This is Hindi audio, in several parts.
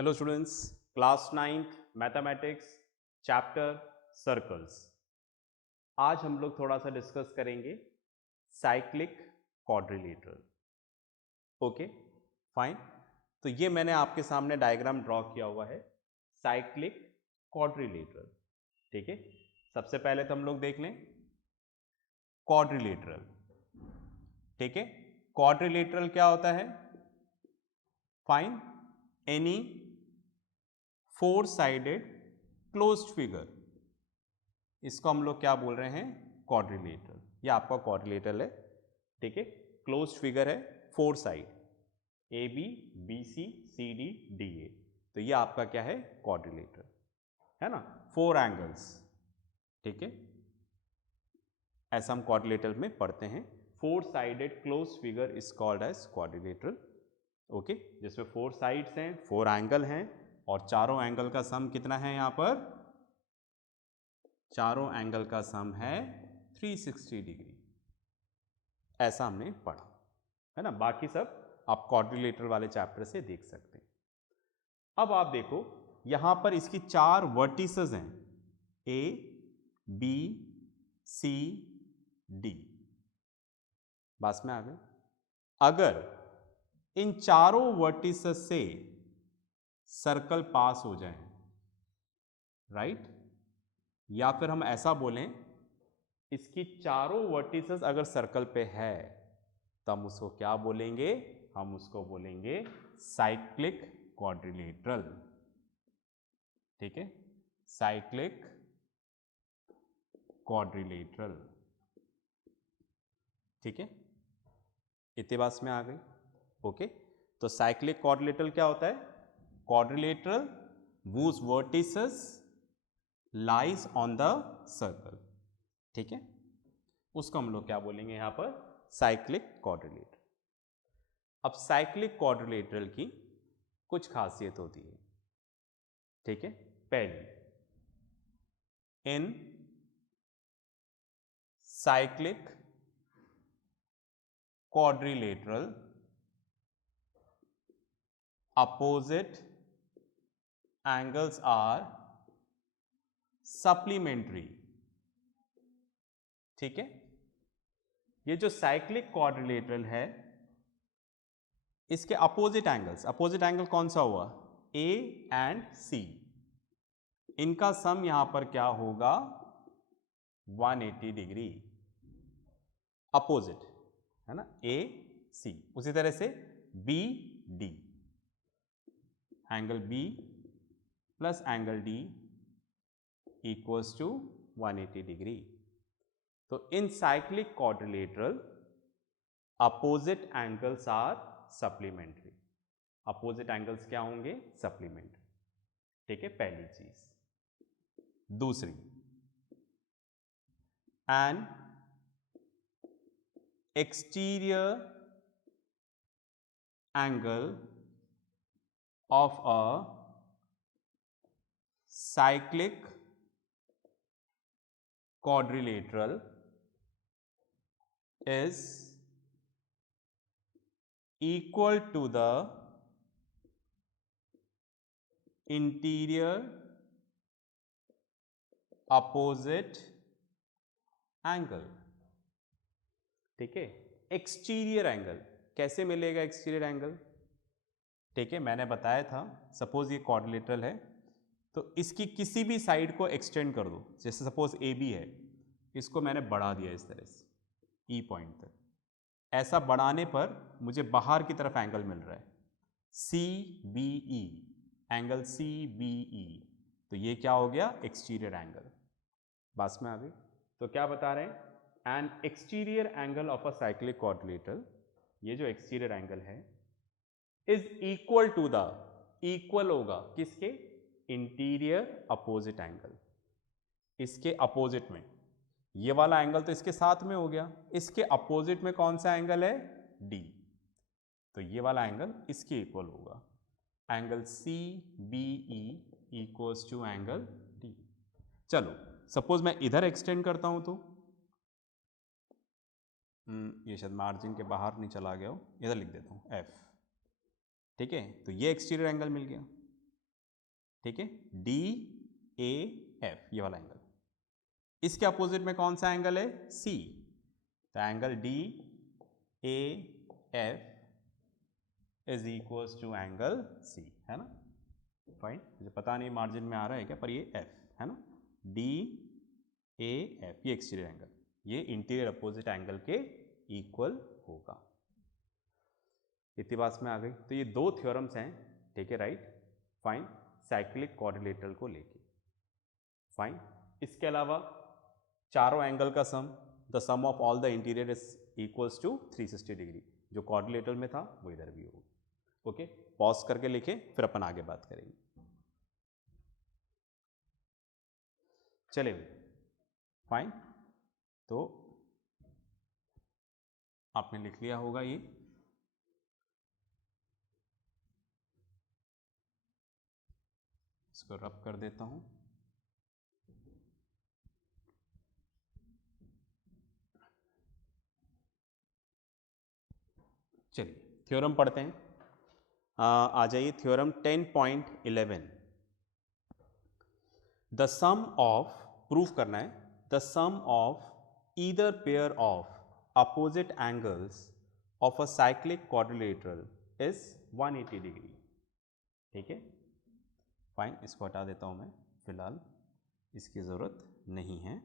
Hello students, class 9th mathematics chapter circles. आज हम लोग थोड़ा सा डिस्कस करेंगे साइक्लिक क्वाड्रिलेटरल। Okay fine. तो ये मैंने आपके सामने डायग्राम ड्रॉ किया हुआ है साइक्लिक क्वाड्रिलेटरल। ठीक है, सबसे पहले तो हम लोग देख लें क्वाड्रिलेटरल। ठीक है, क्वाड्रिलेटरल क्या होता है? Fine any four sided closed figure, इसको हम लोग क्या बोल रहे हैं? क्वाड्रिलेटरल। ये आपका क्वाड्रिलेटरल है। ठीक है, क्लोज्ड फिगर है, four side A B B C C D D A. तो ये आपका क्या है? क्वाड्रिलेटरल है ना, फोर एंगल्स। ठीक है, ऐसा हम क्वाड्रिलेटरल में पढ़ते हैं। Four sided closed figure is called as quadrilateral. Okay, जिसमें फोर साइड्स हैं, फोर एंगल हैं और चारों एंगल का सम कितना है? यहाँ पर चारों एंगल का सम है 360 डिग्री। ऐसा हमने पढ़ा है ना। बाकी सब आप क्वाड्रिलेटरल वाले चैप्टर से देख सकते हैं। अब आप देखो यहां पर इसकी चार वर्टिसेस हैं, ए बी सी डी। बस में आ गए। अगर इन चारों वर्टिसेस से सर्कल पास हो जाए, राइट, या फिर हम ऐसा बोलें इसकी चारों वर्टिसेस अगर सर्कल पे है तो हम उसको क्या बोलेंगे? हम उसको बोलेंगे साइक्लिक क्वाड्रिलेटरल। ठीक है, साइक्लिक क्वाड्रिलेटरल। ठीक है, इतनी बात में आ गई। ओके, तो साइक्लिक क्वाड्रिलेटरल क्या होता है? Quadrilateral whose vertices lies on the circle। ठीक है, उसको हम लोग क्या बोलेंगे यहाँ पर? Cyclic quadrilateral. अब साइक्लिक क्वाड्रिलेटरल की कुछ खासियत होती है। ठीक है, पहली, in cyclic quadrilateral opposite angles are supplementary. ठीक है, ये जो साइक्लिक क्वाड्रिलेटरल है इसके अपोजिट एंगल्स, अपोजिट एंगल कौन सा हुआ? ए एंड सी, इनका सम यहां पर क्या होगा? 180 डिग्री। अपोजिट है ना, ए सी। उसी तरह से B D, angle B plus angle D equals to 180 degree. तो in cyclic quadrilateral opposite angles are supplementary. Opposite angles क्या होंगे? सप्लीमेंट्री। ठीक है, पहली चीज। दूसरी, an exterior angle of a cyclic quadrilateral is equal to the interior opposite angle। ठीक है, एक्सटीरियर एंगल कैसे मिलेगा? एक्सटीरियर एंगल, ठीक है, मैंने बताया था, सपोज ये क्वाड्रिलेटरल है तो इसकी किसी भी साइड को एक्सटेंड कर दो। जैसे सपोज ए बी है, इसको मैंने बढ़ा दिया इस तरह से ई पॉइंट तक। ऐसा बढ़ाने पर मुझे बाहर की तरफ एंगल मिल रहा है C B E, angle C B E. तो ये क्या हो गया? Exterior angle. बस में आ गई। तो क्या बता रहे हैं? An exterior angle of a cyclic quadrilateral, ये जो एक्सटीरियर एंगल है is equal to the, equal होगा किसके? Interior opposite angle. इसके अपोजिट में ये वाला एंगल तो इसके साथ में हो गया, इसके अपोजिट में कौन सा एंगल है? डी। तो ये वाला एंगल इसके इक्वल होगा, angle C B E equals to angle D. चलो सपोज मैं इधर एक्सटेंड करता हूं तो ये शायद मार्जिन के बाहर नहीं चला गया हो, इधर लिख देता हूं एफ। ठीक है, तो ये एक्सटीरियर एंगल मिल गया। ठीक है, DAF ये वाला एंगल। इसके अपोजिट में कौन सा एंगल है? C। तो angle DAF is equals to angle C, है ना। फाइन, मुझे पता नहीं मार्जिन में आ रहा है क्या, पर ये F है ना, DAF ये एक्सटीरियर एंगल, ये इंटीरियर अपोजिट एंगल के इक्वल होगा। इतनी बात में आ गई। तो ये दो थ्योरम्स हैं, ठीक है, राइट। फाइन, साइक्लिक क्वाड्रिलेटरल को लेके। फाइन, इसके अलावा चारों एंगल का sum, the sum of all the interior is equals to 360 degree, जो क्वाड्रिलेटरल में था वो इधर भी होगा। ओके, पॉज करके लिखें, फिर अपन आगे बात करेंगे। चलिए, फाइन, तो आपने लिख लिया होगा ये। इसको रब कर देता हूं। चलिए थ्योरम पढ़ते हैं। आ जाइए, theorem 10.11। The sum of, proof करना है, the sum of either pair of opposite angles of a cyclic quadrilateral is 180 degree. ठीक है, फाइन, इसको हटा देता हूं मैं, फिलहाल इसकी ज़रूरत नहीं है।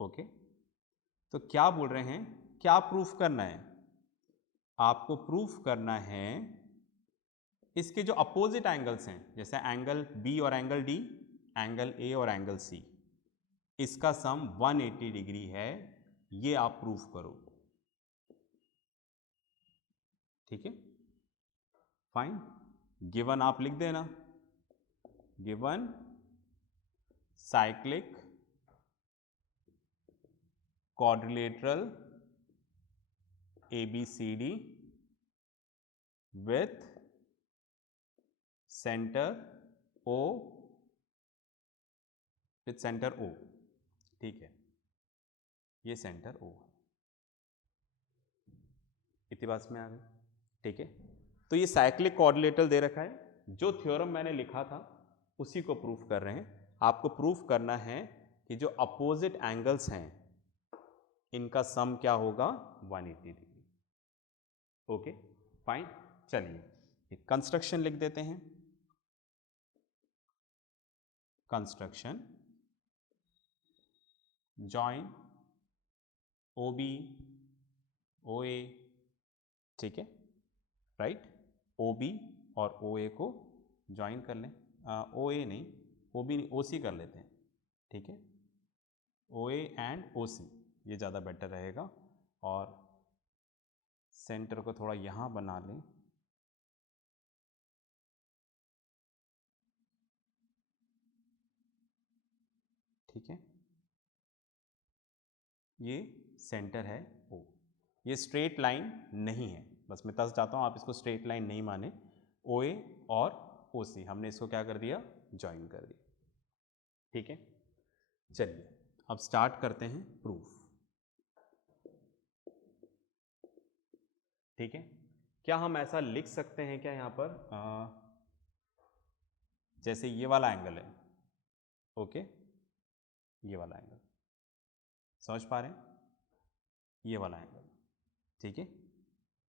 ओके, तो क्या बोल रहे हैं, क्या प्रूफ करना है? आपको प्रूफ करना है इसके जो अपोजिट एंगल्स हैं, जैसे एंगल बी और एंगल डी, एंगल ए और एंगल सी, इसका सम 180 डिग्री है, ये आप प्रूफ करो। ठीक है, फाइन, गिवन आप लिख देना, given cyclic quadrilateral ABCD with center O, with center O। ठीक है, ये सेंटर O है। इतनी बात में आ गई। ठीक है, तो ये साइक्लिक क्वाड्रिलेटरल दे रखा है, जो थ्योरम मैंने लिखा था उसी को प्रूफ कर रहे हैं। आपको प्रूफ करना है कि जो अपोजिट एंगल्स हैं इनका सम क्या होगा, 180 डिग्री। ओके, फाइन, चलिए एक कंस्ट्रक्शन लिख देते हैं। कंस्ट्रक्शन, जॉइन OB OA, ठीक है, राइट, OB और OA को ज्वाइन कर लें, OA नहीं, OB नहीं, OC कर लेते हैं। ठीक है, OA एंड OC, ये ज़्यादा बेटर रहेगा। और सेंटर को थोड़ा यहाँ बना लें। ठीक है, ये सेंटर है O। ये स्ट्रेट लाइन नहीं है, बस मैं तस जाता हूँ, आप इसको स्ट्रेट लाइन नहीं माने। OA और OC हमने इसको क्या कर दिया, ज्वाइन कर दिया। ठीक है, चलिए अब स्टार्ट करते हैं प्रूफ। ठीक है, क्या हम ऐसा लिख सकते हैं क्या यहाँ पर, जैसे ये वाला एंगल है, ओके, ये वाला एंगल समझ पा रहे हैं, ये वाला एंगल, ठीक है,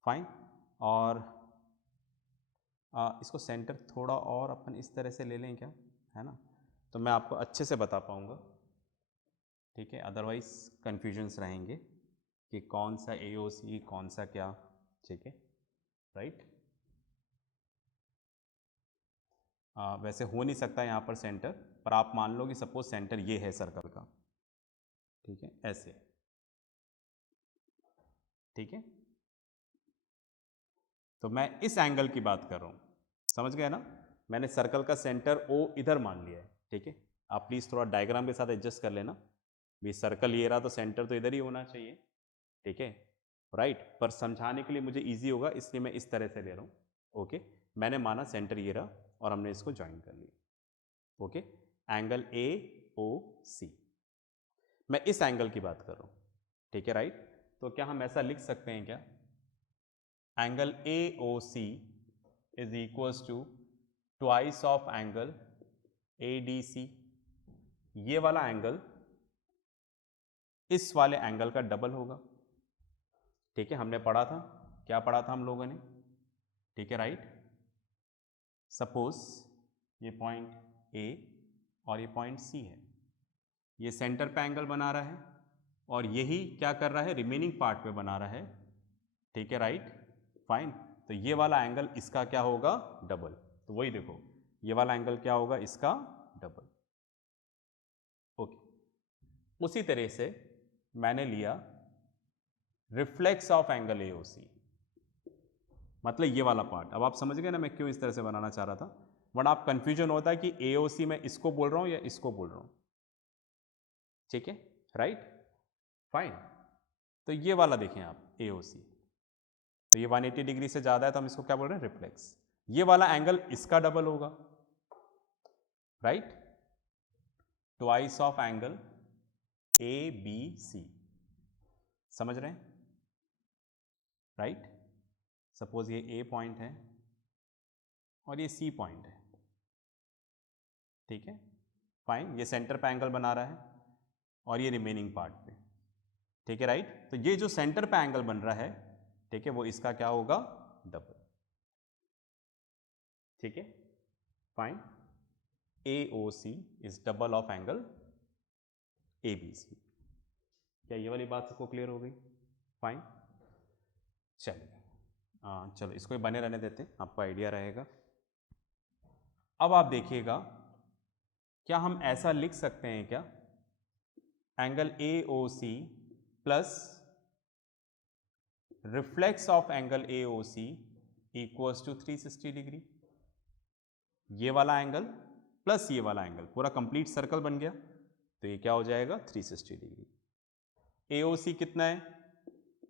फाइन। और इसको सेंटर थोड़ा और अपन इस तरह से ले लें क्या, है ना, तो मैं आपको अच्छे से बता पाऊँगा। ठीक है, अदरवाइज कन्फ्यूजन्स रहेंगे कि कौन सा AOC कौन सा क्या। ठीक है, राइट, वैसे हो नहीं सकता यहाँ पर सेंटर, पर आप मान लो कि सपोज सेंटर ये है सर्कल का। ठीक है, ऐसे, ठीक है, तो मैं इस एंगल की बात कर रहा हूँ, समझ गए ना, मैंने सर्कल का सेंटर O इधर मान लिया है। ठीक है, आप प्लीज़ थोड़ा डायग्राम के साथ एडजस्ट कर लेना, भी सर्कल ये रहा तो सेंटर तो इधर ही होना चाहिए। ठीक है, राइट, पर समझाने के लिए मुझे इजी होगा इसलिए मैं इस तरह से ले रहा हूँ। ओके, मैंने माना सेंटर ये रहा और हमने इसको ज्वाइन कर लिया। ओके, एंगल AOC, मैं इस एंगल की बात कर रहा हूँ। ठीक है, राइट, तो क्या हम ऐसा लिख सकते हैं क्या, angle AOC is equals to twice of angle ADC, ये वाला एंगल इस वाले एंगल का डबल होगा। ठीक है, हमने पढ़ा था, क्या पढ़ा था हम लोगों ने? ठीक है, राइट। सपोज ये पॉइंट A और ये पॉइंट C है, ये सेंटर पे एंगल बना रहा है और यही क्या कर रहा है, रिमेनिंग पार्ट पे बना रहा है। ठीक है, राइट, फाइन। तो ये वाला एंगल इसका क्या होगा, डबल। तो वही देखो, ये वाला एंगल क्या होगा, इसका डबल। ओके, उसी तरह से मैंने लिया रिफ्लेक्स ऑफ एंगल AOC, मतलब ये वाला पार्ट। अब आप समझ गए ना मैं क्यों इस तरह से बनाना चाह रहा था, वरना आप कंफ्यूजन होता है कि AOC मैं इसको बोल रहा हूं या इसको बोल रहा हूं। ठीक है, राइट, फाइन। तो ये वाला देखें आप, AOC, तो ये 180 डिग्री से ज़्यादा है तो हम इसको क्या बोल रहे हैं, रिफ्लेक्स। ये वाला एंगल इसका डबल होगा, right, twice of angle ABC, समझ रहे हैं, राइट। सपोज ये A पॉइंट है और ये C पॉइंट है। ठीक है, फाइन, ये सेंटर पे एंगल बना रहा है और ये रिमेनिंग पार्ट पे। ठीक है, राइट। तो ये जो सेंटर पे एंगल बन रहा है, ठीक है, वो इसका क्या होगा, डबल। ठीक है, fine, AOC is double of angle ABC। क्या ये वाली बात सबको क्लियर हो गई? फाइन, चलिए चलो इसको बने रहने देते हैं, आपको आइडिया रहेगा। अब आप देखिएगा, क्या हम ऐसा लिख सकते हैं क्या, angle AOC plus reflex of angle AOC equals to 360 degree. ये वाला एंगल प्लस ये वाला एंगल, पूरा कंप्लीट सर्कल बन गया, तो ये क्या हो जाएगा, 360 डिग्री। AOC कितना है,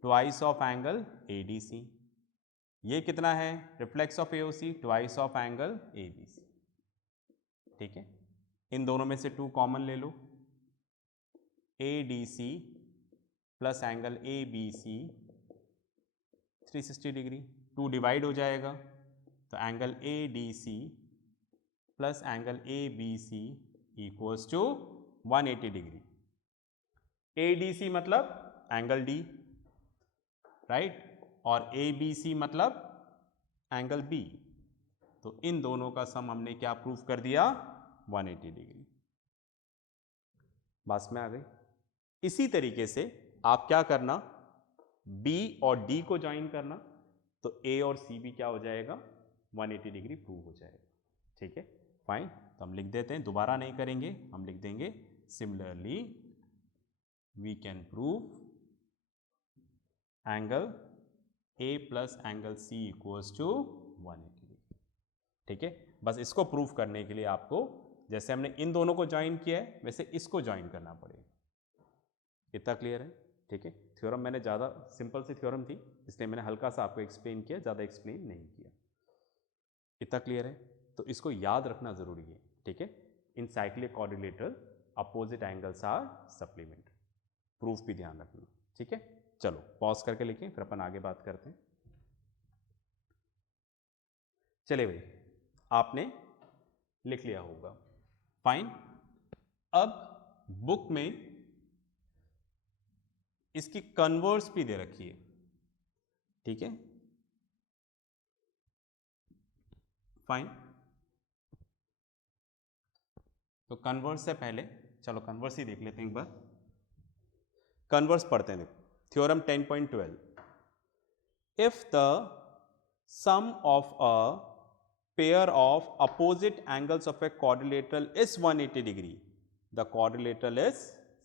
ट्वाइस ऑफ एंगल ADC। ये कितना है, reflex of AOC, twice of angle ABC। ठीक है, इन दोनों में से 2 कॉमन ले लो, ADC plus angle ABC 360 degree, 2 divide हो जाएगा, तो angle ADC plus angle ABC equals to 180 degree. ADC मतलब एंगल D, राइट, और ABC मतलब एंगल B। तो इन दोनों का सम हमने क्या प्रूव कर दिया, 180 डिग्री। बात में आ गई। इसी तरीके से आप क्या करना, B और D को ज्वाइन करना, तो A और C भी क्या हो जाएगा, 180 डिग्री प्रूव हो जाएगा। ठीक है, फाइन। तो हम लिख देते हैं, दोबारा नहीं करेंगे, हम लिख देंगे similarly we can prove angle A plus angle C equals to 180 degree. ठीक है, बस इसको प्रूव करने के लिए आपको, जैसे हमने इन दोनों को ज्वाइन किया है, वैसे इसको ज्वाइन करना पड़ेगा। इतना क्लियर है? ठीक है, थ्योरम मैंने ज़्यादा सिंपल सी थ्योरम थी, इसलिए मैंने हल्का सा आपको एक्सप्लेन किया, ज़्यादा एक्सप्लेन नहीं किया। इतना क्लियर है? तो इसको याद रखना ज़रूरी है। ठीक है, in cyclic quadrilateral opposite angles are supplementary, proof भी ध्यान रखना। ठीक है, चलो पॉज करके लिखें, फिर अपन आगे बात करते हैं। चलिए भाई, आपने लिख लिया होगा, फाइन। अब बुक में इसकी कन्वर्स भी दे रखी है। ठीक है, फाइन। तो कन्वर्स से पहले चलो कन्वर्स ही देख लेते हैं एक बार। कन्वर्स पढ़ते हैं, देखो theorem 10.12, if the sum of a pair of opposite angles of a quadrilateral is 180 degree, the quadrilateral is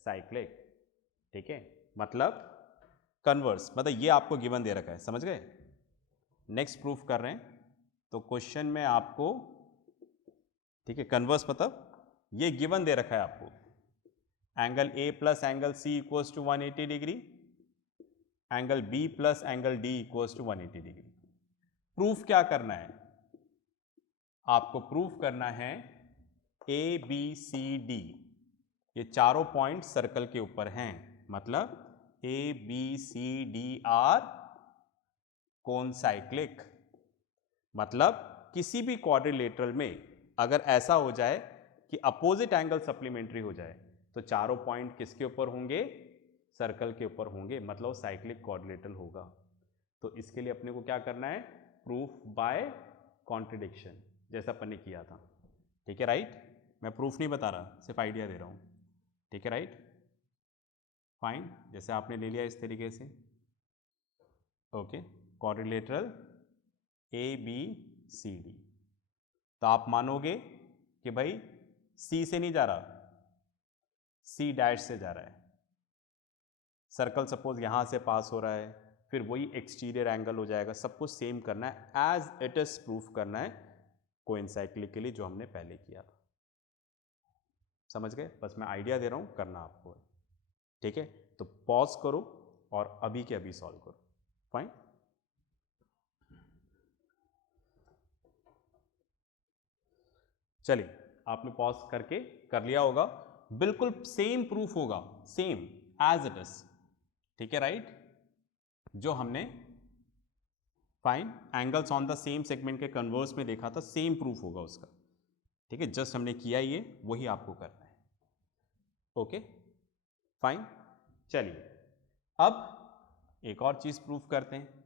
cyclic. ठीक है, मतलब कन्वर्स मतलब ये आपको गिवन दे रखा है, समझ गए। नेक्स्ट प्रूफ कर रहे हैं, तो क्वेश्चन में आपको, ठीक है, कन्वर्स मतलब ये गिवन दे रखा है आपको, angle A plus angle C equals to 180 degree, angle B plus angle D equals to 180 degree. Proof क्या करना है आपको, प्रूफ करना है ABCD, ये चारों पॉइंट सर्कल के ऊपर हैं, मतलब ABCD आर कोनसाइक्लिक, मतलब किसी भी क्वाड्रिलेटरल में अगर ऐसा हो जाए कि अपोजिट एंगल सप्लीमेंट्री हो जाए तो चारों पॉइंट किसके ऊपर होंगे, सर्कल के ऊपर होंगे, मतलब साइक्लिक क्वाड्रिलेटरल होगा। तो इसके लिए अपने को क्या करना है, प्रूफ बाय कॉन्ट्रडिक्शन, जैसा अपन ने किया था। ठीक है राइट, मैं प्रूफ नहीं बता रहा, सिर्फ आइडिया दे रहा हूं। ठीक है राइट, फाइन, जैसे आपने ले लिया इस तरीके से। Okay, quadrilateral A B C D, तो आप मानोगे कि भाई सी से नहीं जा रहा, सी डैश से जा रहा है। सर्कल सपोज यहां से पास हो रहा है, फिर वही एक्सटीरियर एंगल हो जाएगा। सब कुछ सेम करना है, एज इट इज प्रूफ करना है कोइंसाइक्लिकली, जो हमने पहले किया था। समझ गए, बस मैं आइडिया दे रहा हूं, करना आपको। ठीक है, तो पॉज करो और अभी के अभी सॉल्व करो। फाइन, चलिए, आपने पॉज करके कर लिया होगा, बिल्कुल सेम प्रूफ होगा, सेम एज इट इज। ठीक है राइट, जो हमने fine angles on the same segment के कन्वर्स में देखा था, सेम प्रूफ होगा उसका। ठीक है, जस्ट हमने किया ये, वही आपको करना है। ओके फाइन, चलिए अब एक और चीज प्रूफ करते हैं।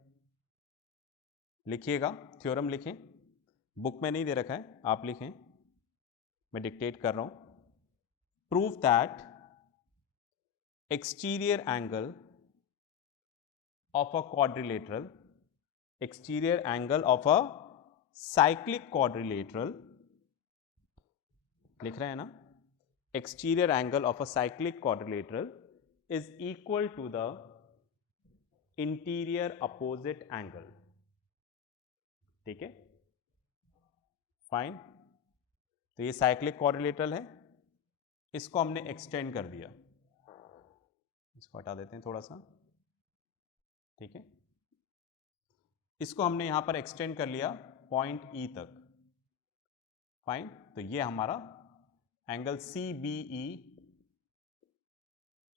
लिखिएगा, थ्योरम लिखें, बुक में नहीं दे रखा है, आप लिखें, मैं डिक्टेट कर रहा हूं। Proof that exterior angle of a quadrilateral, exterior angle of a cyclic quadrilateral, लिख रहे हैं ना, exterior angle of a cyclic quadrilateral is equal to the interior opposite angle। ठीक है फाइन, तो ये साइक्लिक क्वाड्रिलेटरल है, इसको हमने एक्सटेंड कर दिया, इसको हटा देते हैं थोड़ा सा। ठीक है, इसको हमने यहां पर एक्सटेंड कर लिया पॉइंट ई तक। फाइन, तो ये हमारा angle C B E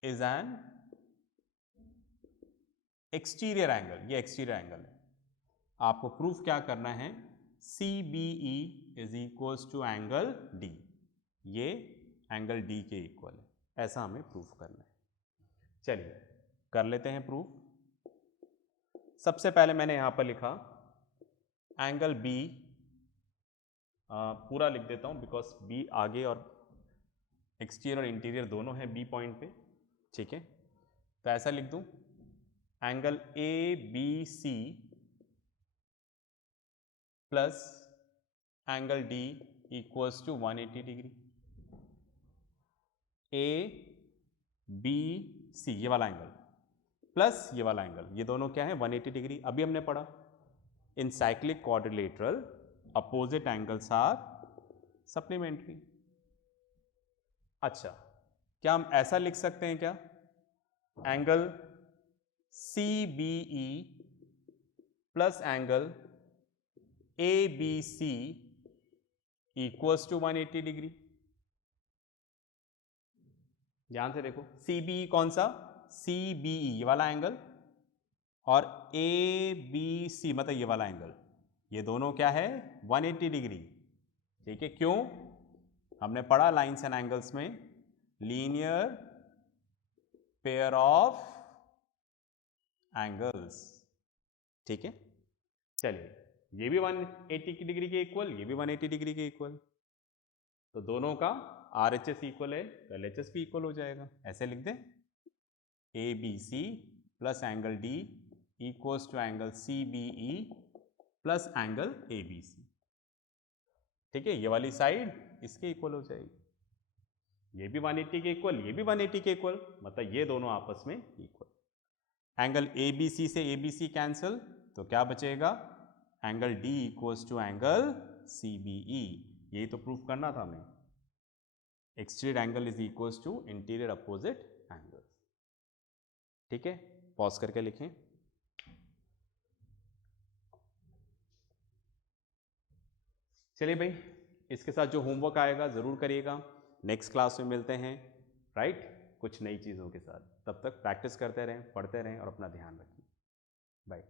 is an exterior angle, ये एक्सटीरियर एंगल है। आपको प्रूफ क्या करना है, C B E is equals to angle D, ये एंगल डी के इक्वल है, ऐसा हमें प्रूफ करना है। चलिए कर लेते हैं प्रूफ। सबसे पहले मैंने यहां पर लिखा एंगल बी, पूरा लिख देता हूं बिकॉज बी आगे और एक्सटीरियर और इंटीरियर दोनों हैं बी पॉइंट पे। ठीक है, तो ऐसा लिख दूं, angle A B C plus angle D equals to 180 degree. A B C ये वाला एंगल प्लस ये वाला एंगल, ये दोनों क्या है 180 डिग्री। अभी हमने पढ़ा in cyclic quadrilateral opposite angles are supplementary. अच्छा, क्या हम ऐसा लिख सकते हैं क्या, angle C B E plus angle A B C equals to 180 degree. ध्यान से देखो, सी बी ई कौन सा, सी बी ई ये वाला एंगल, और ए बी सी मतलब ये वाला एंगल, ये दोनों क्या है 180 डिग्री। ठीक है, क्यों, हमने पढ़ा लाइंस एंड एंगल्स में लीनियर पेयर ऑफ एंगल्स। ठीक है, चलिए ये भी 180 डिग्री के इक्वल, ये भी 180 डिग्री के इक्वल, तो दोनों का RHS इक्वल है तो LHS भी इक्वल हो जाएगा। ऐसे लिख दें, A B C plus angle D equals to angle C B E plus angle A B C. ठीक है, ये वाली साइड इसके इक्वल हो जाएगी, ये भी 180 के इक्वल, ये भी 180 के इक्वल, मतलब ये दोनों आपस में equal. Angle A B C से ए बी सी कैंसिल, तो क्या बचेगा, angle D equals to angle C B E. यही तो प्रूफ करना था हमें, exterior angle is equals to interior opposite angle. ठीक है, पॉज करके लिखें। चलिए भाई, इसके साथ जो होमवर्क आएगा ज़रूर करिएगा, नेक्स्ट क्लास में मिलते हैं राइट, कुछ नई चीज़ों के साथ। तब तक प्रैक्टिस करते रहें, पढ़ते रहें और अपना ध्यान रखें। बाय।